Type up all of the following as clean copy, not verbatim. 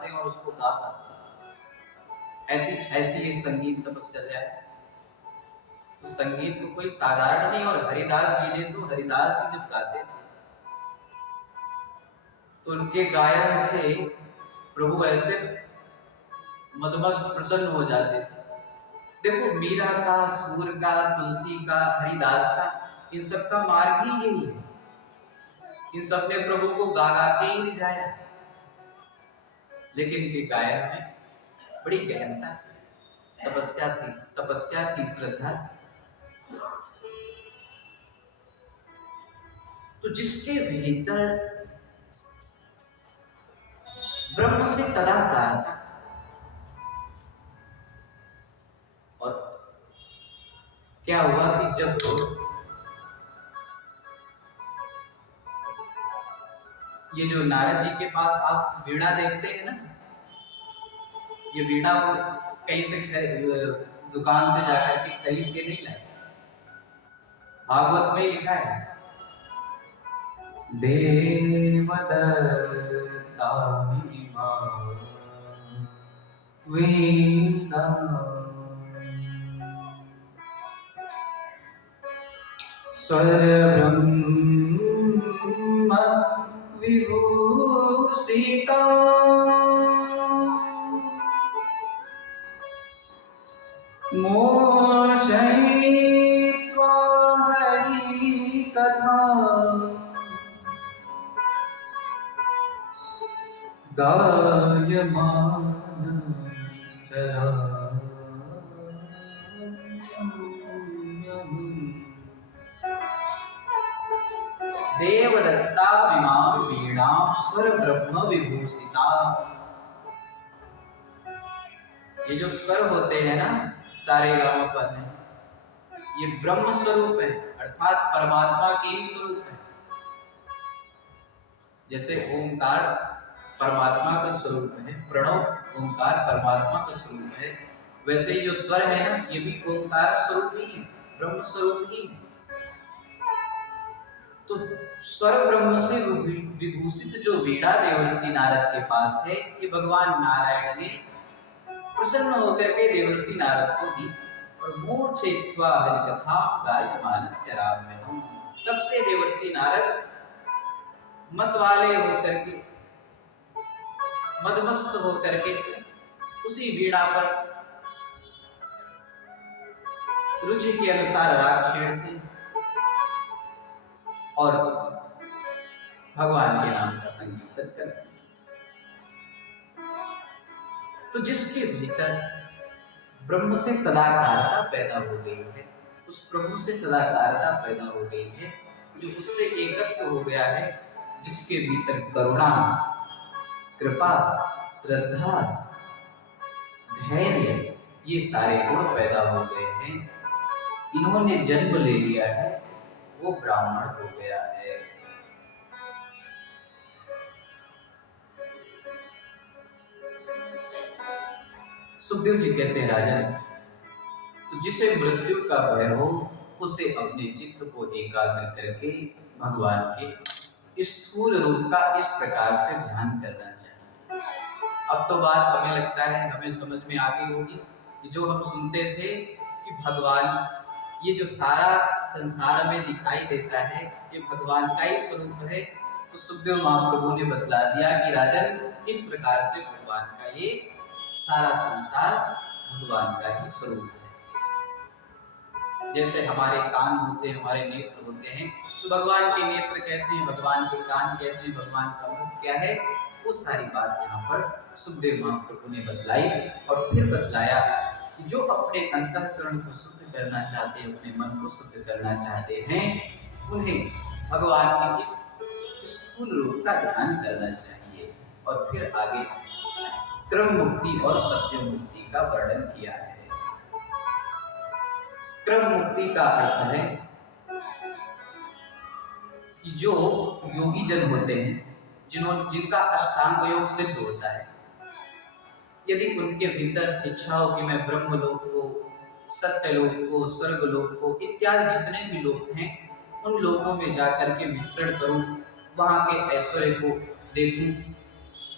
पाते हैं और उसको गा पाते हैं। ऐसी ये संगीत तपश्चर्या है। तो संगीत को कोई साधारण नहीं, और हरिदास जी ने तो हरिदास जी जब गाते तो उनके गायन से प्रभु ऐसे मदमस्त प्रसन्न हो जाते थे। देखो मीरा का, सूर का, तुलसी का, हरिदास का, इन सब का मार्ग ही यही है। इन सब ने प्रभु को गा गा के ही रिझाया, लेकिन इनके गायन में बड़ी गहनता, तपस्या की श्रद्धा। तो जिसके भीतर ब्रह्म से तदाकारता, और क्या हुआ कि जब ये जो नारद जी के पास आप वीणा देखते हैं ना, ये वीणा वो कहीं से दुकान से जाकर के खरीद के नहीं लाए। भागवत में लिखा है, देवदत्ता वीणा स्वर ब्रह्म विभूषिता मोक्षयित्वा हरि कथा देवदत्ता विमाम वीणा स्वर ब्रह्म विभूषिता। ये जो स्वर होते हैं ना, सारे गामपद है, ये ब्रह्म स्वरूप है, अर्थात परमात्मा के ही स्वरूप है। जैसे ओंकार परमात्मा का स्वरूप है, प्रणव ओंकार परमात्मा का स्वरूप है, वैसे ही जो स्वर है ना, ये भी ओंकार स्वरूप ही है, ब्रह्म स्वरूप ही है। तो स्वर ब्रह्म से विभूषित जो वीणा देवर्षि नारद के पास है, ये भगवान नारायण ने प्रसन्न होकर के देवर्षि नारद को दी। और मूर्छित्वा हरिकथा गायमानस्य राममेहम्। तब से देवर्षि नारद मत वाले होकर के, मदमस्त होकर के उसी वीणा पर रुचि के अनुसार राग छेड़ते और भगवान के नाम का संगीत करते। तो जिसके भीतर ब्रह्म से तदाकारता पैदा हो गई है, उस प्रभु से तदाकारता पैदा हो गई है, जो उससे एकत्व हो गया है, जिसके भीतर करुणा, कृपा, श्रद्धा, धैर्य, ये सारे गुण पैदा हो गए हैं, इन्होंने जन्म ले लिया है, वो ब्राह्मण हो गया है। सुखदेव जी कहते हैं, राजन, तो जिसे मृत्यु का भय हो, उसे अपने चित्त को एकाग्र करके भगवान के स्थूल रूप का इस प्रकार से ध्यान करना चाहिए। अब तो बात हमें लगता है, हमें समझ में आ गई होगी कि जो हम सुनते थे कि भगवान, ये जो सारा संसार में दिखाई देता है, ये भगवान का ही स्वरूप है। तो सुखदेव महाप्रभु ने बतला दिया कि राजन, इस प्रकार से भगवान का ये सारा संसार भगवान का ही स्वरूप है। जैसे हमारे कान होते हैं, हमारे नेत्र होते हैं, तो भगवान के नेत्र कैसे हैं, भगवान के कान कैसे हैं, भगवान का मुख क्या है, वो सारी बात यहाँ पर सुखदेव महाप्रभु ने बतलाई। और फिर बतलाया कि जो अपने अंतःकरण को शुद्ध करना चाहते हैं, अपने मन को शुद्ध करना चाहते हैं, उन्हें भगवान के इस स्थूल रूप का ध्यान करना चाहिए। और फिर आगे क्रम मुक्ति और सत्य मुक्ति का वर्णन किया है। क्रम मुक्ति का अर्थ है कि जो योगी जन होते हैं, जिनका अष्टांग योग सिद्ध होता है, यदि उनके भीतर इच्छा हो कि मैं ब्रह्मलोक को, सत्यलोक को, स्वर्गलोक को इत्यादि जितने भी लोक हैं, उन लोकों में जाकर के विचरण करूं, वहां के ऐश्वर्य को देखूं,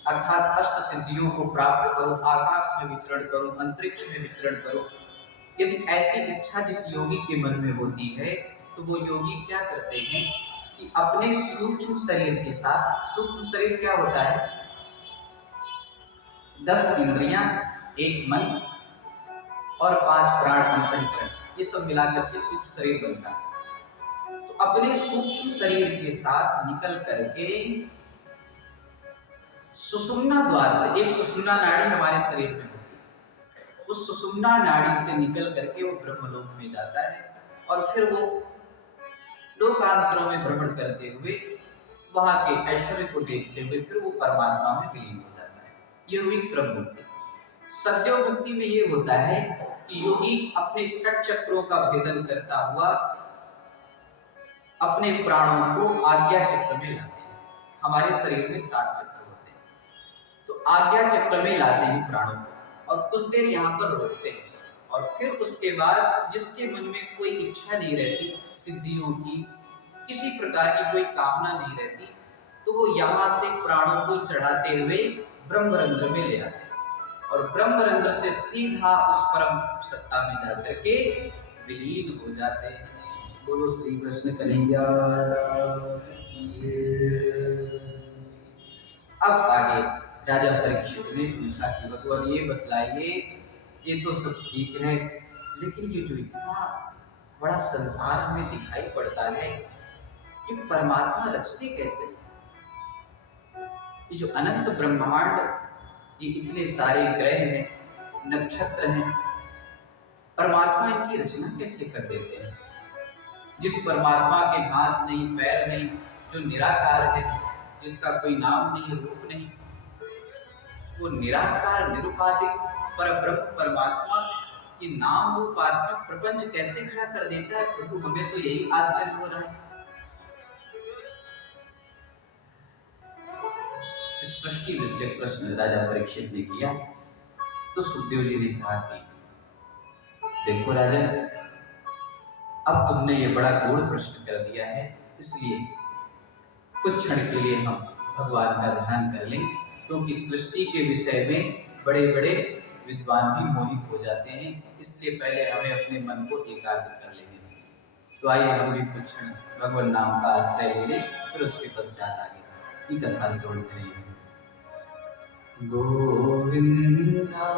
अर्थात अष्ट सिद्धियों को प्राप्त करूं, आकाश में विचरण करूं, अंतरिक्ष में विचरण करूं। यदि ऐसी इच्छा जिस योगी के मन में होती है तो वो योगी क्या करते हैं कि अपने सूक्ष्म शरीर के साथ, सूक्ष्म शरीर क्या होता है, 10 इंद्रियां, एक मन और 5 प्राण अंतःकरण, ये सब मिलाकर के सूक्ष्म शरीर बनता है। तो अपने सूक्ष्म शरीर के साथ निकल करके सुषुम्ना द्वार से, एक सुषुम्ना नाड़ी हमारे शरीर में होती है, उस सुषुम्ना नाड़ी से निकल करके वो ब्रह्मलोक में जाता है और फिर वो लोकांतरों में भ्रमण करते हुए वहां के ऐश्वर्य को देखते हुए फिर वो परमात्मा में विलीन हो जाता है। ये हुई क्रम मुक्ति। सद्यो मुक्ति में ये होता है कि योगी अपने 6 चक्रों का भेदन करता हुआ अपने प्राणों को आज्ञा चक्र में लाते हैं। हमारे शरीर में 7 चक्र होते हैं, तो आज्ञा चक्र में लाते हैं प्राणों को और कुछ देर यहाँ पर रोकते हैं और फिर उसके बाद जिसके मन में कोई इच्छा नहीं रहती, सिद्धियों की किसी प्रकार की कोई कामना नहीं रहती, तो वो यहाँ से प्राणों को चढ़ाते हुए ब्रह्मरंध्र में ले आते हैं और ब्रह्मरंध्र से सीधा उस परम सत्ता में जाकर के विलीन हो जाते हैं। बोलो श्री कृष्ण कन्हैया। अब आगे राजा परीक्षित ने पूछा कि भगवान ये बतलाइए, ये तो सब ठीक है, लेकिन ये जो इतना बड़ा संसार हमें दिखाई पड़ता है, ये परमात्मा रचते कैसे? ये जो अनंत ब्रह्मांड, ये इतने सारे ग्रह हैं, नक्षत्र हैं, परमात्मा इनकी रचना कैसे कर देते हैं? जिस परमात्मा के हाथ नहीं, पैर नहीं, जो निराकार है, जिसका कोई नाम नहीं, रूप नहीं, वो निराकार निरुपाधिक परब्रह्म परमात्मा के नाम रूपात्मक प्रपंच कैसे खड़ा कर देता है? प्रभु, हमें तो यही आश्चर्य हो रहा है। जब सृष्टि विषय प्रश्न राजा परीक्षित ने किया तो सुखदेव जी ने कहा कि देखो राजन, अब तुमने ये बड़ा गूढ़ प्रश्न कर दिया है, इसलिए कुछ क्षण के लिए हम भगवान का ध्यान कर लें, क्योंकि सृष्टि के विषय में बड़े बड़े विद्वान भी मोहित हो जाते हैं, इसलिए पहले हमें अपने मन को एकाग्र कर लेने दें। तो आइए हम भी कुछ क्षण भगवान नाम का आश्रय ले लें, फिर उसके पश्चात आगे की कथा श्रवण करेंगे। गोविंदा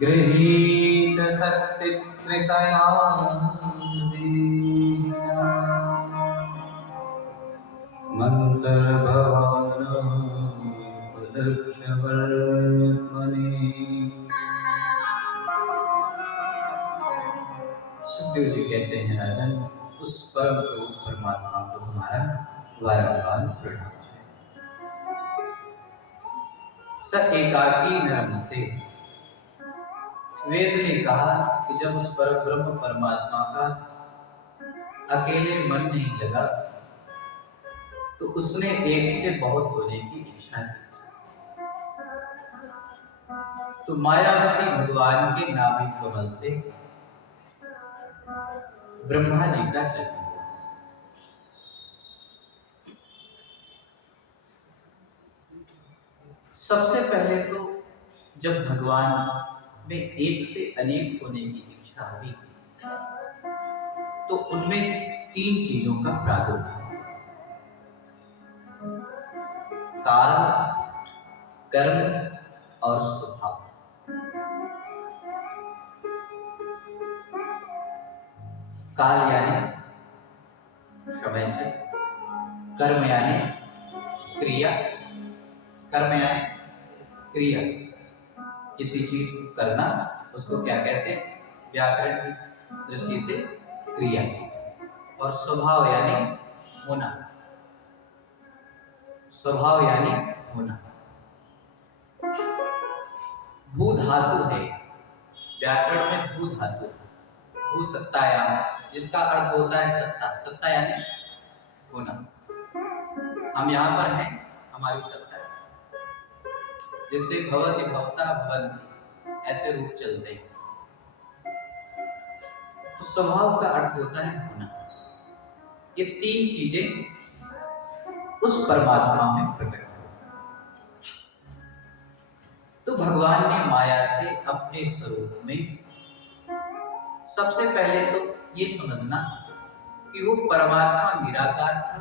गृहीत सत्पितृतया मंत्रभवन प्रदक्षवर्त्मने। सुखदेव जी कहते हैं राजन, उस परम रूप परमात्मा को हमारा बारंबार प्रणाम है। स एकाकी न रमते। वेद ने कहा कि जब उस परम ब्रह्म परमात्मा का अकेले मन नहीं लगा तो उसने एक से बहुत होने की इच्छा की। तो मायावती भगवान के नाभिक कमल से ब्रह्मा जी का जन्म हुआ। सबसे पहले तो जब भगवान में एक से अनेक होने की इच्छा हुई तो उनमें 3 चीजों का प्रादुर्भाव, काल, कर्म और स्वभाव। काल यानी समय, कर्म यानी क्रिया, कर्म यानी क्रिया, किसी चीज को करना, उसको क्या कहते हैं? व्याकरण की दृष्टि से क्रिया। और स्वभाव यानी होना। स्वभाव यानी होना। भू धातु है, व्याकरण में भू धातु है। भू सत्तायाम, जिसका अर्थ होता है सत्ता। सत्ता यानी होना। हम यहाँ पर हैं, हमारी सत्ता है। जिससे भवति भवता भवन्ति, ऐसे रूप चलते हैं। तो स्वभाव का अर्थ होता है होना। ये तीन चीजें उस परमात्मा में प्रकट हो। तो भगवान ने माया से अपने स्वरूप में सबसे पहले तो ये समझना कि वो परमात्मा निराकार था,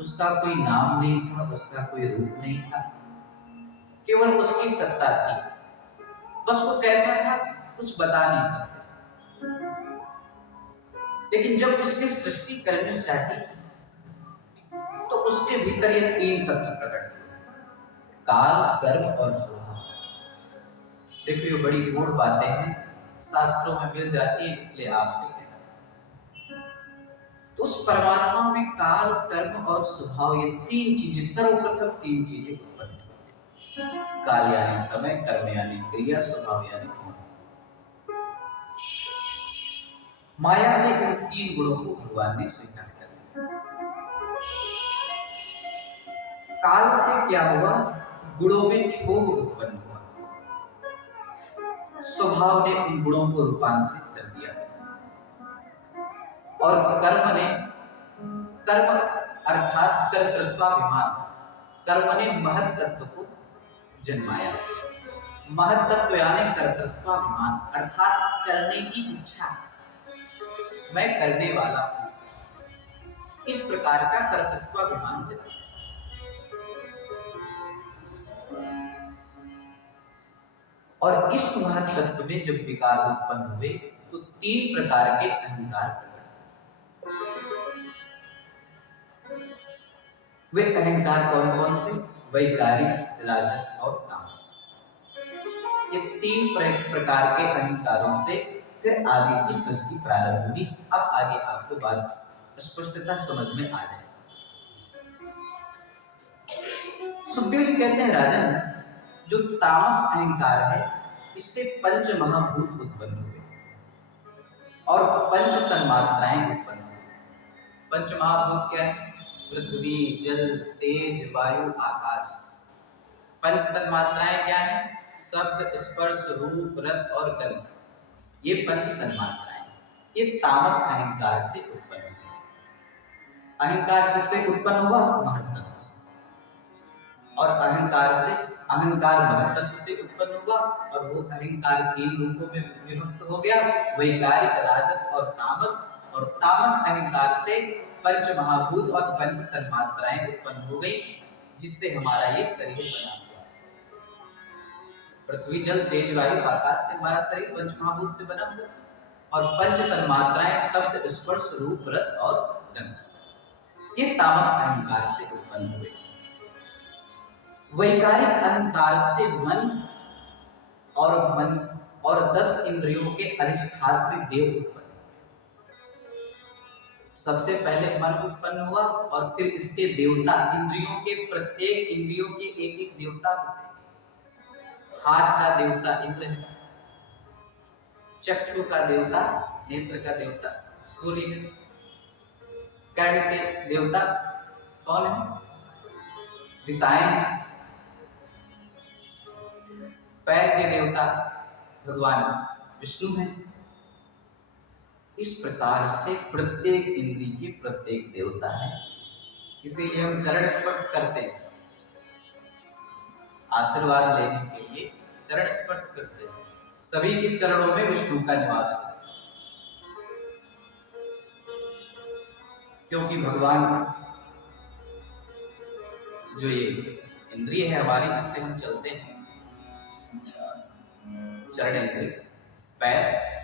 उसका कोई नाम नहीं था, उसका कोई रूप नहीं था, केवल उसकी सत्ता थी। बस वो कैसा था कुछ बता नहीं सकते। लेकिन जब उसने सृष्टि करनी चाहिए तो उसके भीतर ये तीन तत्व प्रकट हुए, काल, कर्म और स्वभाव। देखिए ये बड़ी गूढ़ बातें हैं, शास्त्रों में मिल जाती है, इसलिए आपसे कह रहा हूं। तो उस परमात्मा में काल, कर्म और स्वभाव, ये तीन चीजें, सर्वप्रथम तीन चीजें उत्पन्न। काल यानी समय, कर्म यानी क्रिया, स्वभाव यानी गुण। माया से इन तीन गुणों को भगवान ने स्वीकार कर लिया। काल से क्या हुआ? गुणों में क्षोभ उत्पन्न हुआ। स्वभाव ने उन गुणों को रूपांतरित कर दिया। और कर्म अर्थात कर्तृत्वाभिमान, कर्म ने महत तत्व को जन्माया। महत तत्व यानी कर्तृत्वाभिमान, अर्थात करने की इच्छा, मैं करने वाला हूं, इस प्रकार का कर्तृत्वाभिमान जन्मा। और इस महत तत्व में जब विकार उत्पन्न हुए तो तीन प्रकार के अहंकार प्रकट। वे अहंकार कौन कौन से? वैकारिक, राजस और तामस। ये तीन प्रकार के अहंकारों से फिर आगे की सृष्टि प्रारंभ हुई। अब आगे आपको बात स्पष्टता समझ में आ जाए। सुखदेव जी कहते हैं, राजन, जो तामस अहंकार है, इससे पंच महाभूत उत्पन्न हुए और पंच तन्मात्राएं उत्पन्न हुई। पंच महाभूत क्या है? पृथ्वी, जल, तेज, वायु, आकाश। पंच तन्मात्राएं क्या है? शब्द, स्पर्श, रूप, रस और गंध। ये पंच तन्मात्राएं, ये तामस अहंकार से उत्पन्न हुए। अहंकार किससे उत्पन्न हुआ? महत तत्व से। और अहंकार महत तत्व से उत्पन्न हुआ और वो अहंकार तीन रूपों में विभक्त हो गया, वैकारिक, राजस और तामस। और तामस अहंकार से पंच महाभूत और पंच तन्मात्राएं उत्पन्न हो गई, जिससे हमारा ये शरीर बना हुआ। पृथ्वी, जल, तेज, वायु, आकाश से हमारा शरीर पंच महाभूत से बना हुआ और पंच तन्मात्राएं शब्द, स्पर्श, रूप, रस और गंध, ये तामस अहंकार से उत्पन्न हुए। वैकारिक अहंकार से मन और 10 इंद्रियों के अधिष्ठात्री देव उत्पन्न। सबसे पहले मन उत्पन्न हुआ और फिर इसके देवता, इंद्रियों के प्रत्येक इंद्रियों के एक एक देवता होते हैं। हाथ का देवता इंद्र है, चक्षु का देवता, नेत्र का देवता सूर्य है, कर्ण के देवता कौन है? दिशाएं। पैर के देवता भगवान विष्णु हैं। इस प्रकार से प्रत्येक इंद्रिय के प्रत्येक देवता है। इसीलिए हम चरण स्पर्श करते हैं, आशीर्वाद लेने के लिए चरण स्पर्श करते हैं। सभी के चरणों में विष्णु का निवास है, क्योंकि भगवान जो ये इंद्रिय है हमारी, जिससे हम चलते हैं, चरण इंद्रिय, पैर,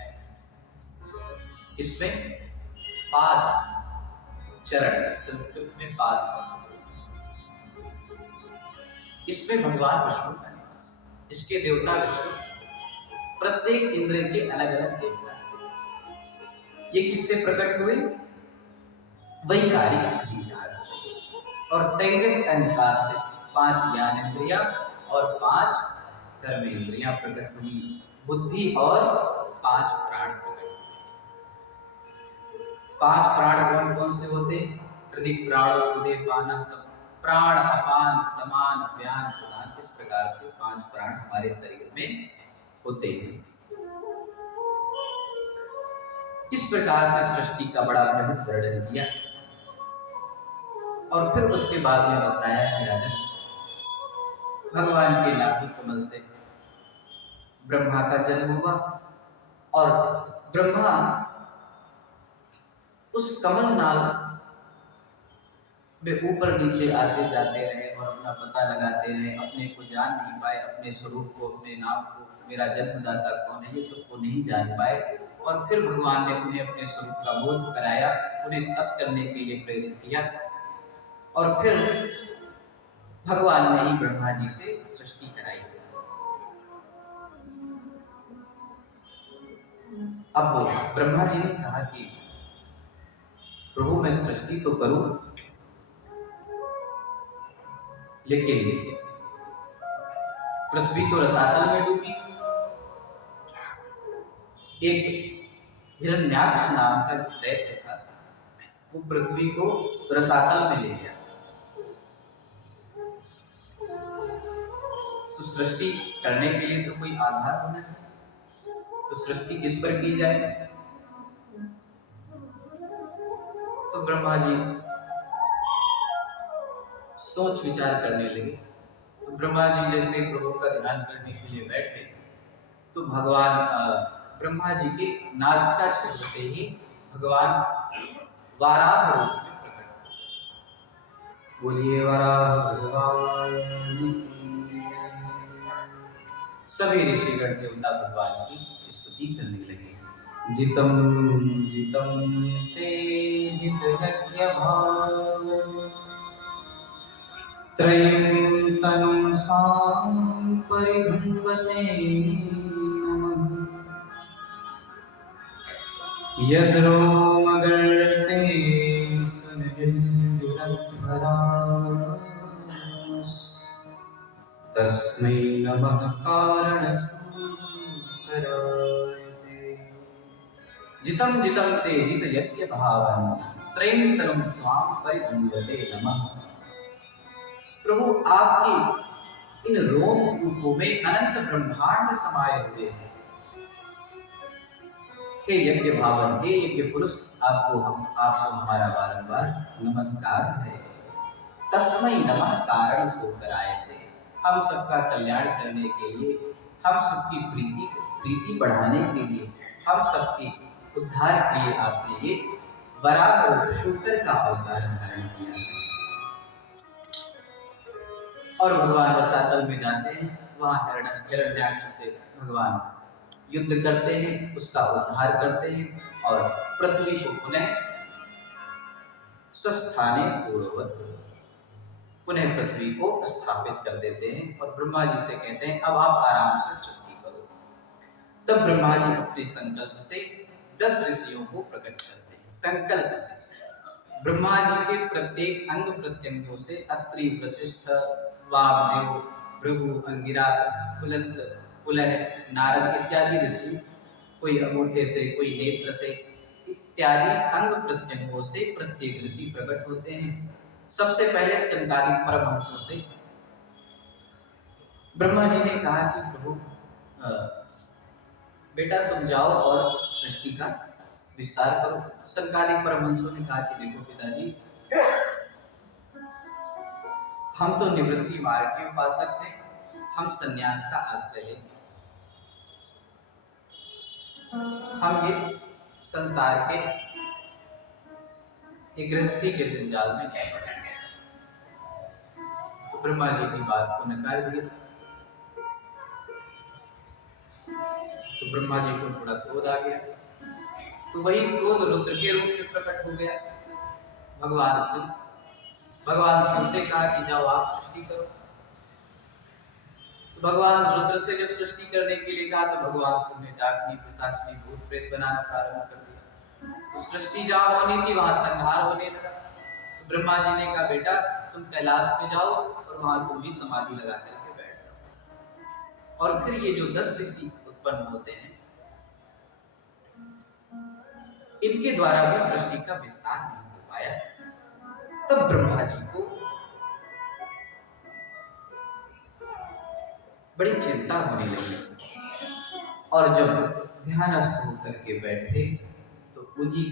इसमें पाद, चरण संस्कृत में पाद शब्द, इसमें भगवान विष्णु का निवास, इसके देवता विष्णु। प्रत्येक इंद्रिय के अलग अलग देवता। ये किससे प्रकट हुए? वैकारिक अधिकार से और तेजस अहंकार से 5 ज्ञानेंद्रियां और 5 कर्मेंद्रियां प्रकट हुई, बुद्धि और 5 प्राण प्रकट हुए। 5 प्राण कौन कौन से होते? हृदय प्राणो उदयपान सब प्राण अपान समान व्यान प्रदान, इस प्रकार से 5 प्राण हमारे शरीर में होते हैं। इस प्रकार से सृष्टि का बड़ा बृहद वर्णन किया और फिर उसके बाद में बताया कि राजन भगवान के नाभि कमल से ब्रह्मा का जन्म हुआ और ब्रह्मा उस कमल नाल में ऊपर नीचे आते जाते रहे और अपना पता लगाते रहे, अपने को जान नहीं पाए, अपने स्वरूप को, अपने नाम को, मेरा जन्मदाता कौन है, ये सबको नहीं जान पाए। और फिर भगवान ने उन्हें अपने स्वरूप का बोध कराया, उन्हें तप करने के लिए प्रेरित किया और फिर भगवान ने ही ब्रह्मा जी से सृष्टि कराई। अब ब्रह्मा जी ने कहा कि प्रभु मैं सृष्टि तो करूं, लेकिन पृथ्वी तो रसातल में डूबी। एक हिरण्याक्ष नाम का जो दैत्य था वो पृथ्वी को रसातल में ले गया। तो सृष्टि करने के लिए तो कोई आधार होना चाहिए, तो सृष्टि किस पर की जाए? तो ब्रह्मा जी सोच विचार करने लगे। तो ब्रह्मा जी जैसे प्रभु का ध्यान करने के लिए बैठे तो भगवान ब्रह्मा जी के नासिका क्षेत्र से ही भगवान वाराह रूप में प्रकट हुए। बोलिए वराह भगवान की। सभी ऋषिगण देवता भगवान की स्तुति करने लगे। जितम जितम ते जित यज्ञ भाव त्रयं तनुं सां परिभृंवते यद्रोमगर्ते सुनिन्दुरध्वरा तस्मै नमः कारणसूत्राय ते। जितम जितम ते जित यज्ञ भावं त्रयं तनुं सां परिभृंवते नमः। प्रभु आपके इन रोम रूपों में अनंत ब्रह्मांड समाये हुए हैं। हे यज्ञ भावन, हे यज्ञ पुरुष, आपको हमारा बारंबार नमस्कार है। तस्मै नमः कारण सोकराय थे, हम सबका कल्याण करने के लिए, हम सबकी प्रीति बढ़ाने के लिए, हम सबके उद्धार के लिए आपने ये वराह रूप शूकर का अवतार धारण किया। और भगवान रसातल में जाते हैं, वहाँ हिरण्याक्ष से भगवान युद्ध करते हैं, उसका उद्धार करते हैं और पृथ्वी को पुनः स्वस्थाने पूर्ववत पुनः पृथ्वी को स्थापित कर देते हैं और ब्रह्मा जी से कहते हैं अब आप आराम से सृष्टि करो। तब ब्रह्मा जी अपने संकल्प से 10 ऋषियों को प्रकट करते हैं। संकल्प से ब्रह्मा जी के प्रत्येक अंग प्रत्यंगों से अत्रि, वशिष्ठ, वामदेव, भृगु, अंगिरा, पुलस्त, पुलह, नारद इत्यादि ऋषि, कोई अंगूठे से, कोई नेत्र से इत्यादि अंग प्रत्यंगों से प्रत्येक ऋषि प्रकट होते हैं। सबसे पहले संकादिक परमहंसों से ब्रह्मा जी ने कहा कि प्रभु बेटा तुम जाओ और सृष्टि का विस्तार करो। संकादिक परमहंसों ने कहा कि देखो पिताजी, हम तो निवृत्ति मार्ग के उपासक हैं, हम सन्यास का आश्रय लें, हम ये संसार के एक गृहस्थी के जंजाल में नहीं पड़े। तो ब्रह्मा जी की बात को नकार दिया। तो ब्रह्मा जी को थोड़ा क्रोध आ गया, तो वही क्रोध रुद्र के रूप में प्रकट हो गया। भगवान शिव से कहा कि जाओ आप सृष्टि करो। तो भगवान रुद्र से जब सृष्टि करने के लिए कहा तो भगवान शिव ने डाकनी, पिशाचनी, भूत प्रेत बनाना प्रारंभ कर दिया। तो सृष्टि जहाँ होनी थी वहां संहार होने लगा। तो ब्रह्मा जी ने कहा बेटा तुम कैलाश पे जाओ और वहां तुम भी समाधि लगा करके बैठ जाओ। और फिर ये जो 10 ऋषि उत्पन्न होते हैं इनके द्वारा भी सृष्टि का विस्तार नहीं हो पाया। तब ब्रह्मा जी को बड़ी चिंता होने लगी और जब ध्यानस्थ होकर के बैठे तो उन्हीं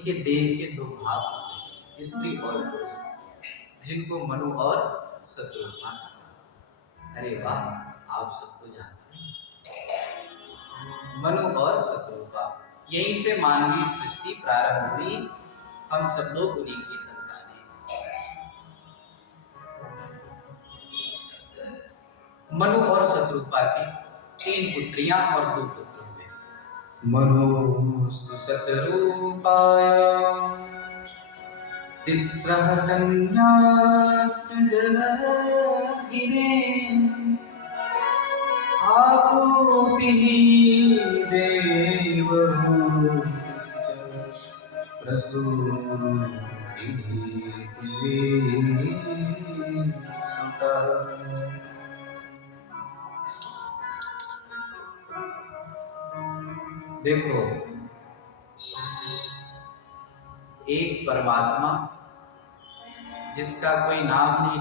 के देह के दो भाग होते, स्त्री और पुरुष, जिनको मनु और शत्रुघ्न। अरे वाह, आप सब तो जानते हैं मनु और शत्रुघ्न, यहीं से मानवीय सृष्टि प्रारंभ हुई। हम सब लोग उन्हीं की संतान हैं। मनु और शत्रुघ्न की 3 पुत्रियां और 2 पुत्र हुए। मनुस्तु शतरूपाय तिस्रः कन्याश्च जगद्गिरे आकृतिः देवहूतिश्च प्रसूतिः सुता। देखो, एक परमात्मा जिसका कोई नाम नहीं,